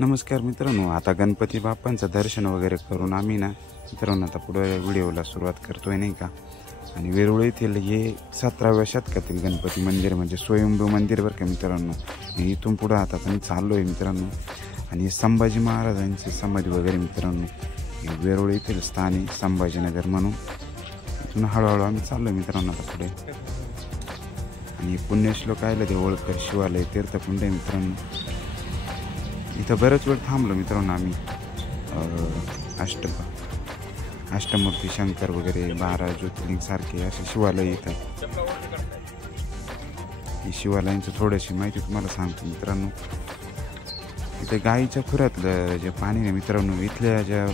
नमस्कार मित्रांनो, आता गणपती बाप्पांचं दर्शन वगैरे करून आम्ही ना मित्रांनो आता पुढे व्हिडिओला सुरुवात करतोय नाही का। आणि वेरूळ येथील हे 17व्या शतकातील गणपती मंदिर म्हणजे स्वयंभू मंदिर बरं का मित्रांनो। इथून पुढे आता आम्ही चाललोय मित्रांनो आणि संभाजी महाराजांची समाधी वगैरे मित्रांनो वेरूळ येथील स्थानी संभाजीनगर म्हणून इथून हळूहळू आम्ही चाललोय मित्रांनो आता पुढे। आणि पुण्यश्लोक आहे ते होळकर शिवालय तीर्थकुंड आहे मित्रांनो। इथं बरेच वेळ थांबलो मित्रांनो आम्ही। अष्टमूर्ती शंकर वगैरे 12 ज्योतिर्लिंग सारखे असे शिवालय येतात। ही शिवालयांची थोडीशी माहिती तुम्हाला सांगतो मित्रांनो। इथे गाईच्या खुरातलं जे पाणी आहे मित्रांनो, इथल्या ज्या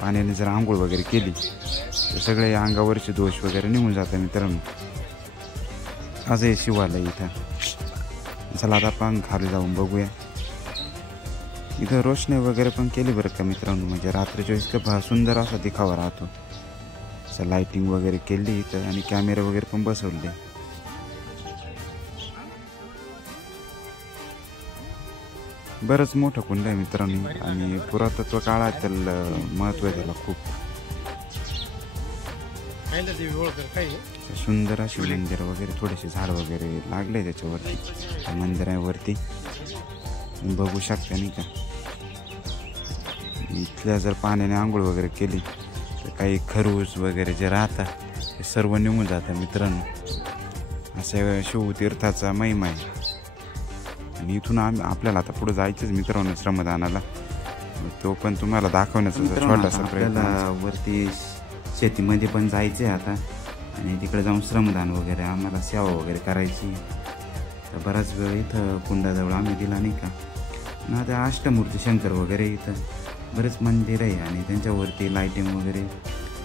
पाण्याने जर आंघोळ वगैरे केली तर सगळे अंगावरचे दोष वगैरे निघून जातात मित्रांनो। आज हे शिवालय इथं। चला आता आपण खाली जाऊन बघूया। इथं रोशनी वगैरे पण केली बरं का मित्रांनो, म्हणजे रात्रीच्या इतकं सुंदर असा दिखावा राहतो। असं लाइटिंग वगैरे केली इथं आणि कॅमेरे वगैरे पण बसवले। बरंच मोठं कुंड आहे मित्रांनो आणि पुरातत्व काळातील महत्त्व आहे त्याला खूप। सुंदर अशी मंदिर वगैरे थोडेसे झाड वगैरे लागले त्याच्यावरती मंदिरावरती बघू शकता नाही का। इथल्या जर पाण्याने आंघोळ वगैरे केली तर काही खरवस वगैरे जे राहतात ते सर्व निघून जातात मित्रांनो। असे शिवतीर्थाचा महिमा आहे। आणि इथून आपल्याला आता पुढे जायचंच मित्रांनो श्रमदानाला, तो पण तुम्हाला दाखवण्याचा छोटासा प्रयत्न। वरती शेतीमध्ये पण जायचं आहे आता आणि तिकडे जाऊन श्रमदान वगैरे आम्हाला सेवा वगैरे करायची। तर बराच वेळ इथं कुंडाजवळ आम्ही दिला नाही का ना। त्या अष्टमूर्ती शंकर वगैरे इथं बरेच मंदिर आहे आणि त्यांच्यावरती लाइटिंग वगैरे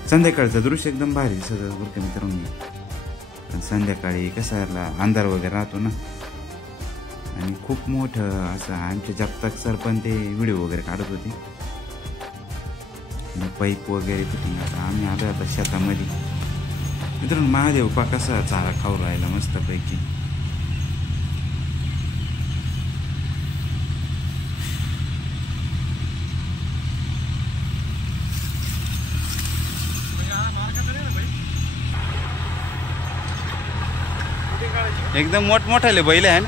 संध्याकाळचं दृश्य एकदम भारी दिसत बरं का मित्रांनो। संध्याकाळी कसं अंधार वगैरे राहतो ना आणि खूप मोठं असं आमचे जगताप सर पण ते व्हिडिओ वगैरे काढत होते आणि पाईप वगैरे फिटिंग। आता आम्ही आलो आता शेतामध्ये मित्रांनो। महादेव पा कसा चारा खाऊ राहिला मस्तपैकी। एकदम मोठमोठाले बैल आहे ना।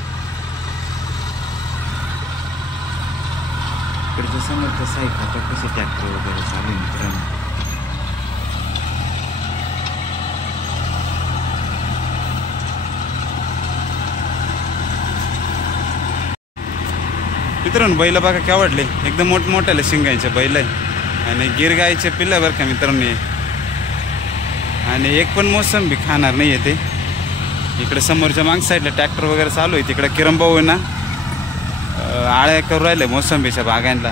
इकडच्या समोरच्या साईड आता कसे ट्रॅक्टर वगैरे चालू आहे मित्रांनो। मित्रांनो बैल बघा क्या वाटले, एकदम मोठमोठाले शिंगायचे बैल आहे आणि गिरगायचे पिल्ला बरं का मित्रांनो। आणि एक पण मोसंबी खाणार नाही आहे ते। इकडे समोरच्या माग साईडला ट्रॅक्टर वगैरे चालू आहे। तिकडे किरमभाऊ आहे ना आळ्या करू राहिले मोसंबीच्या बागांना।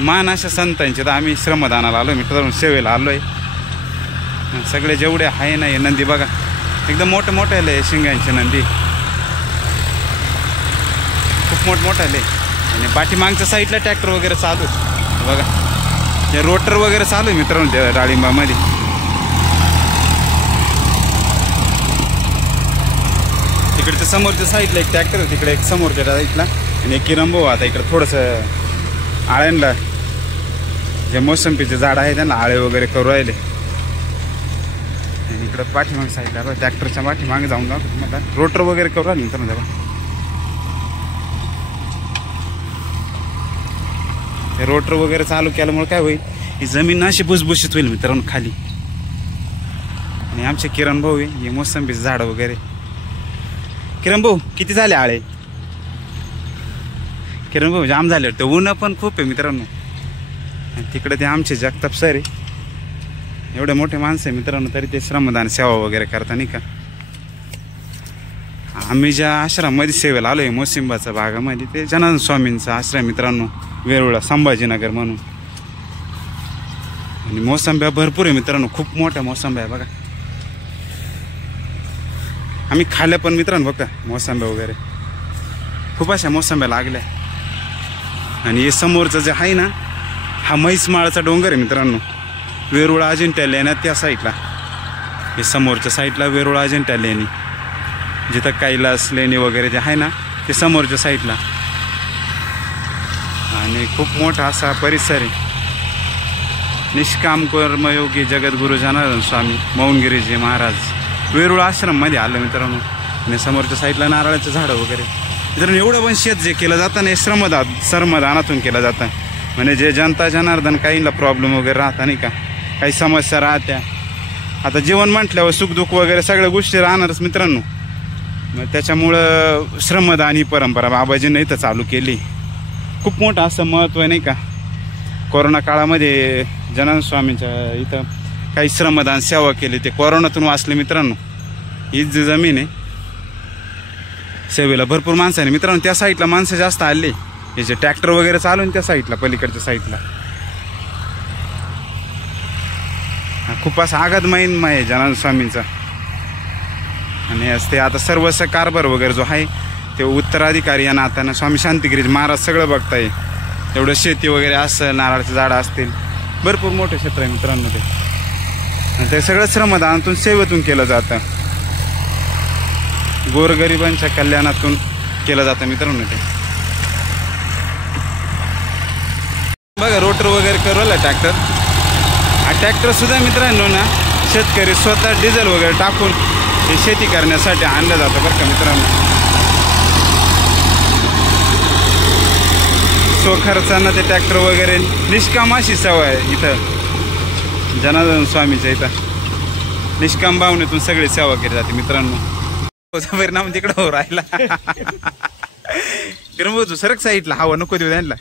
मान अशा संतांचे तर आम्ही श्रमदानाला आलोय मित्रांनो, सेवेला आलोय। सगळे जेवढे आहे ना हे नंदी बघा एकदम मोठे मोठे शिंगांचे नंदी, खूप मोठमोठाले। आणि पाठीमागच्या साईडला ट्रॅक्टर वगैरे चालू आहे बघा, हे रोटर वगैरे चालू आहे मित्रांनो त्या डाळिंबामध्ये। तिकडच्या समोरच्या साईडला एक ट्रॅक्टर आहे, तिकडे एक समोरच्या साईडला आणि एक किरमभाऊ आता इकडे थोडंसं आळ्यांना जे मोसंबीचे झाड आहे त्यांना आळे वगैरे करू राहिले। आणि इकडं पाठीमागे साईडला ट्रॅक्टरच्या पाठीमागे जाऊन जाऊ तुम्हाला रोटर वगैरे करू राहिले मित्रांनो। तेव्हा हे रोटर वगैरे चालू केल्यामुळे काय होईल, ही जमीन अशी भुसभुशीत होईल मित्रांनो खाली। आणि आमचे किरण भाऊ आहे, हे मोसंबीचे झाड वगैरे। किरण भाऊ किती झाले आळे? किरण भाऊ जाम झाले वाटतं, ऊन पण खूप आहे मित्रांनो। आणि तिकडे ते आमचे जगताप सर आहे, एवढे मोठे माणसं आहे मित्रांनो, तरी ते श्रमदान सेवा वगैरे करता नाही का। आम्ही ज्या आश्रमामध्ये सेवेला आलो आहे मोसिंबाच्या भागामध्ये, ते जनार्दन स्वामींचा आश्रम मित्रांनो वेरूळा संभाजीनगर म्हणून। आणि मोसंब्या भरपूर आहे मित्रांनो, खूप मोठ्या मोसंब्या आहे बघा। आम्ही खाल्ल्या पण मित्रांनो बघा मोसंब्या वगैरे, खूप अशा मोसंब्या लागल्या। आणि हे समोरचं जे आहे ना हा म्हैसमाळचा डोंगर आहे मित्रांनो, वेरूळ अजिंठा लेण्या त्या साईडला। हे समोरच्या साईडला वेरूळ अजिंठा लेणी, जिथं कैलास लेणी वगैरे जे आहे ना ते समोरच्या साईडला. आणि खूप मोठा असा परिसर आहे. निष्काम कर्मयोगी जगद्गुरु जनार्दन स्वामी मौनगिरीजी महाराज वेरूळ आश्रममध्ये आलं मित्रांनो. आणि समोरच्या साईडला नारळाचं झाडं वगैरे. मित्रांनो एवढं पण शेत जे केलं जातं ना हे श्रमदानातून केलं जातं. म्हणजे जे जनता जनार्दन काहींना प्रॉब्लेम वगैरे राहता नाही का, काही समस्या राहत्या. आता जीवन म्हटल्यावर सुखदुःख वगैरे सगळ्या गोष्टी राहणारच मित्रांनो. मग त्याच्यामुळं श्रमदान ही परंपरा बाबाजींनी इथं चालू केली. खूप मोठं असं महत्त्व आहे नाही का. कोरोना काळामध्ये जनार्दन स्वामींच्या इथं काही श्रमदान सेवा केली, ते कोरोनातून वाचले मित्रांनो. हीच जी जमीन आहे सेवेला भरपूर माणसं आहे मित्रांनो. त्या साईडला माणसं जास्त आले, हे जे ट्रॅक्टर वगैरे चालून त्या साईडला पलीकडच्या साईडला. खूप असा आगाध महिमा आहे जनार्दन स्वामींचा. आणि ते आता सर्वस्व कारभार वगैरे जो आहे ते उत्तराधिकारी या नात्यानं स्वामी शांतिगिरी महाराज सगळं बघताय. एवढं शेती वगैरे असेल, नारळाची झाडं असतील, भरपूर मोठं क्षेत्र आहे मित्रांनो ते. आणि ते सगळं श्रमदानातून सेवेतून केलं जातं, गोरगरिबांच्या कल्याणातून केलं जातं मित्रांनो ते. बघा रोटर वगैरे करवला ट्रॅक्टर. हा ट्रॅक्टर सुद्धा मित्रांनो ना शेतकरी स्वतः डिझेल वगैरे टाकून हे शेती करण्यासाठी आणलं जातं बरं का मित्रांनो. स्वखर्चानं ते ट्रॅक्टर वगैरे निष्काम अशी सवय आहे इथं जनार्दन स्वामीच्या इथं. निष्काम भावनेतून सगळी सेवा केली जाते मित्रांनो. परिणाम तिकडं हो राहिला. किरण सरक साईडला हवा नको देऊ त्यांना.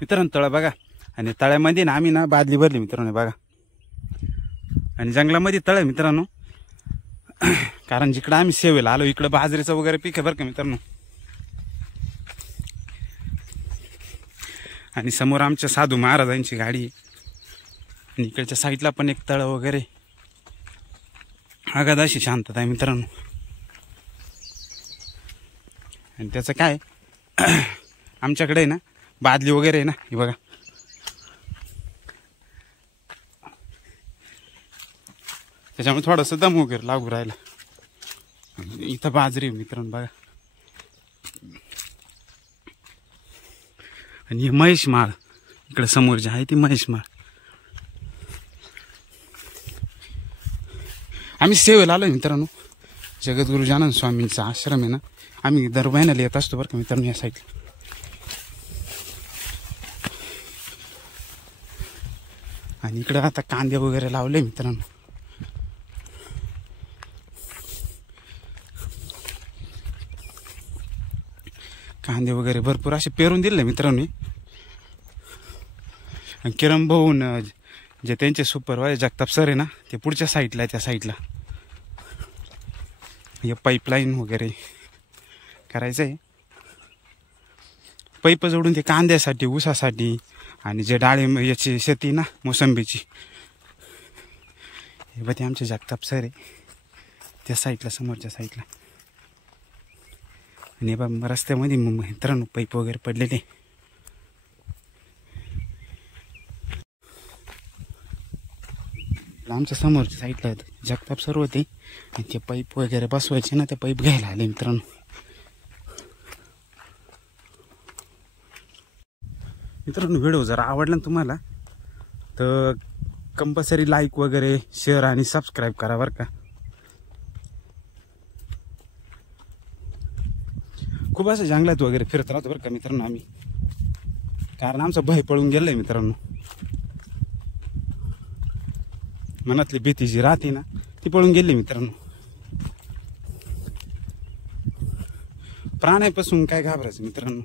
मित्रांनो तळ बघा. आणि तळ्यामध्ये ना आम्ही ना बादली भरली मित्रांनो बघा. आणि जंगलामध्ये तळ आहे मित्रांनो. कारण जिकडं आम्ही सेवेला आलो इकडं बाजरीचं वगैरे पीक आहे बरं का मित्रांनो. आणि समोर आमच्या साधू महाराजांची गाडी आहे. आणि इकडच्या साईडला पण एक तळ वगैरे. आगाध अशी शांतता आहे मित्रांनो. आणि त्याचं काय आमच्याकडे आहे ना बादली वगैरे आहे ना हे बघा. त्याच्यामुळे थोडंसं दम वगैरे लागू राहिला. इथं बाजरी मित्रांनो बघा. आणि हे महेश माळ इकडे समोर जे आहे ती महेश माळ. आम्ही सेवेला आलो मित्रांनो. जगद्गुरु जनार्दन स्वामींचा आश्रम आहे ना. आम्ही दर महिन्याला येत असतो बरं का मित्रांनो या साईडला. आणि इकडं आता कांदे वगैरे लावले मित्रांनो. कांदे वगैरे भरपूर असे पेरून दिले मित्रांनो. आणि किरण भाऊन जे त्यांचे सुपरवायझर जगताप सर आहे ना ते पुढच्या साईडला आहे. त्या साईडला हे पाईपलाईन वगैरे करायचं आहे. पाईप जोडून ते कांद्यासाठी ऊसासाठी आणि जे डाळिंब याची शेती ना मोसंबीची हे बघ ते आमचे जगताप सर आहे त्या साईडला समोरच्या साईडला. आणि बा रस्त्यामध्ये मित्रांनो पाईप वगैरे पडलेले. आमच्या समोरच्या साईडला जगताप सर होते आणि ते पाईप वगैरे बसवायचे ना ते पाईप घ्यायला आले मित्रांनो. मित्रांनो व्हिडिओ जर आवडला ना तुम्हाला तर कंपल्सरी लाईक वगैरे शेअर आणि सबस्क्राईब करा बरं का. खूप असं जंगलात वगैरे फिरत राहतो बरं का मित्रांनो आम्ही. कारण आमचा भय पळून गेलाय मित्रांनो. मनातली भीती जी राहते ना ती पळून गेली मित्रांनो. प्राण्यापासून काय घाबरायचं मित्रांनो.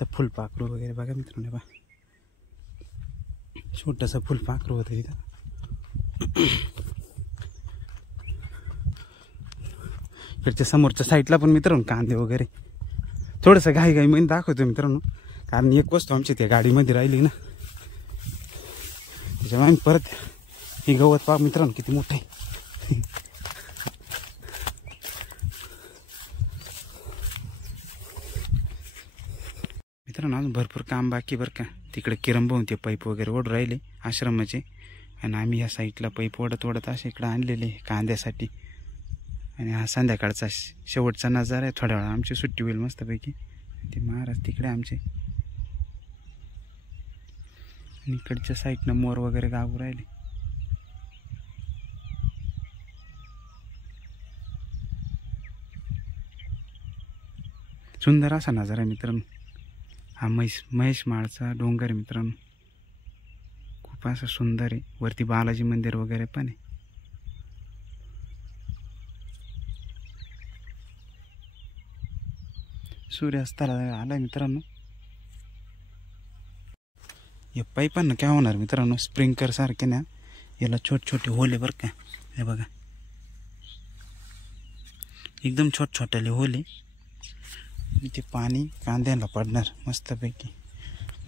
तर फुलपाखरू वगैरे बघा मित्रांनो, बघा छोटंसं फुलपाखरू होतं इथं. इकडच्या समोरच्या साईडला पण मित्रांनो कांदे वगैरे. थोडंसं घाई मध्ये दाखवतो मित्रांनो, कारण एक वस्तू आमची त्या गाडीमध्ये राहिली ना, त्याच्यामुळे आम्ही परत ही गवत पहा मित्रांनो किती मोठं आहे. मित्रांनो अजून भरपूर काम बाकी बरं का. तिकडे किरंबवून ते पाईप वगैरे ओढ राहिले आश्रमाचे, आणि आम्ही या साईडला पाईप ओढत असे इकडं आणलेले कांद्यासाठी. आणि हा संध्याकाळचा शेवटचा नजारा आहे. थोड्या वेळा आमची सुट्टी होईल मस्तपैकी. ते महाराज तिकडे आमचे, आणि इकडच्या साईडनं मोर वगैरे गावू राहिले. सुंदर असा नजारा आहे मित्रांनो. हा महेश माळचा डोंगर आहे मित्रांनो, खूप असं सुंदर आहे. वरती बालाजी मंदिर वगैरे पण आहे. सूर्यास्ताला आलाय मित्रांनो. या पाईपांना काय होणार मित्रांनो, स्प्रिंकलर सारखे ना, याला छोटे छोटे होले बरं का. हे बघा एकदम छोटे होले, ते पाणी कांद्याला पडणार मस्तपैकी.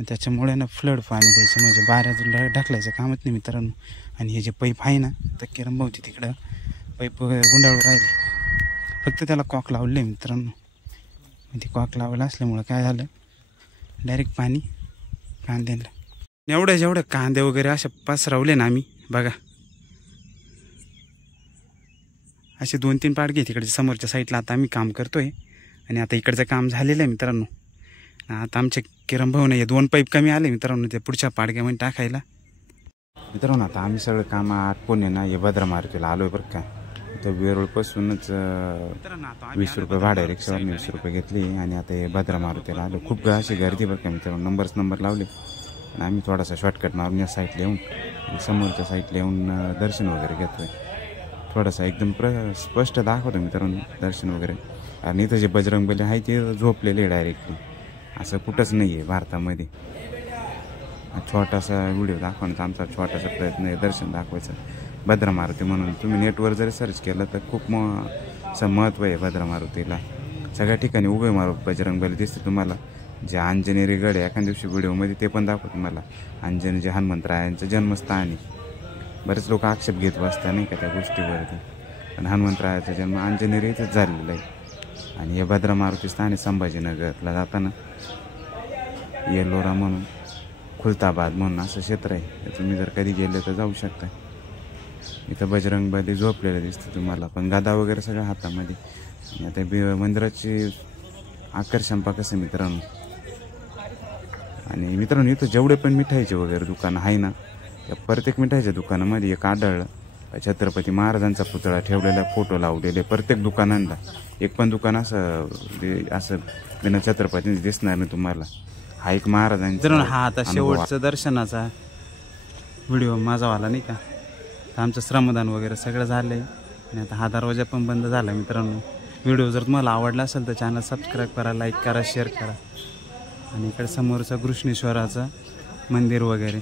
त्याच्यामुळे ना फ्लड पाणी द्यायचं, म्हणजे बाहेर ढकलायचं कामच नाही मित्रांनो. आणि हे जे पाईप आहे ना, तर किरंबवती तिकडं पाईप गुंडाळून राहिले, फक्त त्याला कॉक लावले मित्रांनो. ते कॉक लावलं असल्यामुळं काय झालं, डायरेक्ट पाणी कांद्याला. जेवढे कांदे वगैरे असे पसरवले ना आम्ही बघा, असे 2-3 पाडगे तिकडे समोरच्या साईडला आता आम्ही काम करतोय. आणि आता इकडचं काम झालेलं आहे मित्रांनो. आता आमच्या किरंबवून हे 2 पाईप कमी आले मित्रांनो, ते पुढच्या पाडग्यामध्ये टाकायला. मित्रांनो आता आम्ही सगळं काम आटपून ना हे भद्रा मारुतीला आलोय बरं का. तर वेरूळपासूनच 20 रुपये भाडं, रिक्षावर 20 रुपये घेतली, आणि आता हे भद्रा मारुतीला आलो. खूप अशी गर्दी बरं का मित्रांनो. नंबर लावले, आणि आम्ही थोडासा शॉर्टकट मारून या साईडला येऊन समोरच्या साईडला येऊन दर्शन वगैरे घेतोय. थोडासा एकदम स्पष्ट दाखवतो मित्रांनो दर्शन वगैरे. आणि इथं जे बजरंगबली आहे ते झोपलेले डायरेक्टली, असं कुठंच नाही आहे भारतामध्ये. छोटासा व्हिडिओ दाखवण्याचा आमचा छोटासा प्रयत्न आहे, दर्शन दाखवायचं भद्रा मारुती म्हणून. तुम्ही नेटवर जरी सर्च केलं तर खूप असं महत्त्व आहे भद्रा मारुतीला. सगळ्या ठिकाणी उभे बजरंगबली दिसते तुम्हाला. जे अंजनेरी गड आहे एखाद्या दिवशी व्हिडिओमध्ये ते पण दाखवतो तुम्हाला. अंजनी जे हनुमंतरायांचं जन्मस्थान आहे. बरेच लोक आक्षेप घेत बसतात नाही का त्या गोष्टीवरती, पण हनुमंतरायाचा जन्म अंजनेरी इथंच झालेला आहे. आणि हे भद्रा मारुती स्थान आहे संभाजीनगरला जाताना. येलोरा म्हणून, खुलताबाद म्हणून असं क्षेत्र आहे. तुम्ही जर कधी गेले तर जाऊ शकता. इथं बजरंगबली झोपलेलं दिसतं तुम्हाला, पण गदा वगैरे सगळं हातामध्ये. आणि आता मंदिराची आकर्षण पहा कसं मित्रांनो. आणि मित्रांनो इथं जेवढे पण मिठाईचे वगैरे दुकानं आहे ना, त्या प्रत्येक मिठाईच्या दुकानामध्ये एक आढळलं छत्रपती महाराजांचा पुतळा ठेवलेला, फोटो लावलेले प्रत्येक दुकानांना. एक पण दुकान असं बिना छत्रपतींचं दिसणार नाही तुम्हाला. हा एक महाराजांचा. हा आता शेवटचा दर्शनाचा व्हिडिओ माझा वाला नाही का. आमचं श्रमदान वगैरे सगळं झालंय, आणि आता हा दरवाजा पण बंद झाला मित्रांनो. व्हिडिओ जर तुम्हाला आवडला असेल तर चॅनल सबस्क्राईब करा, लाईक करा, शेअर करा. आणि इकडे समोरचं कृष्णेश्वराचं मंदिर वगैरे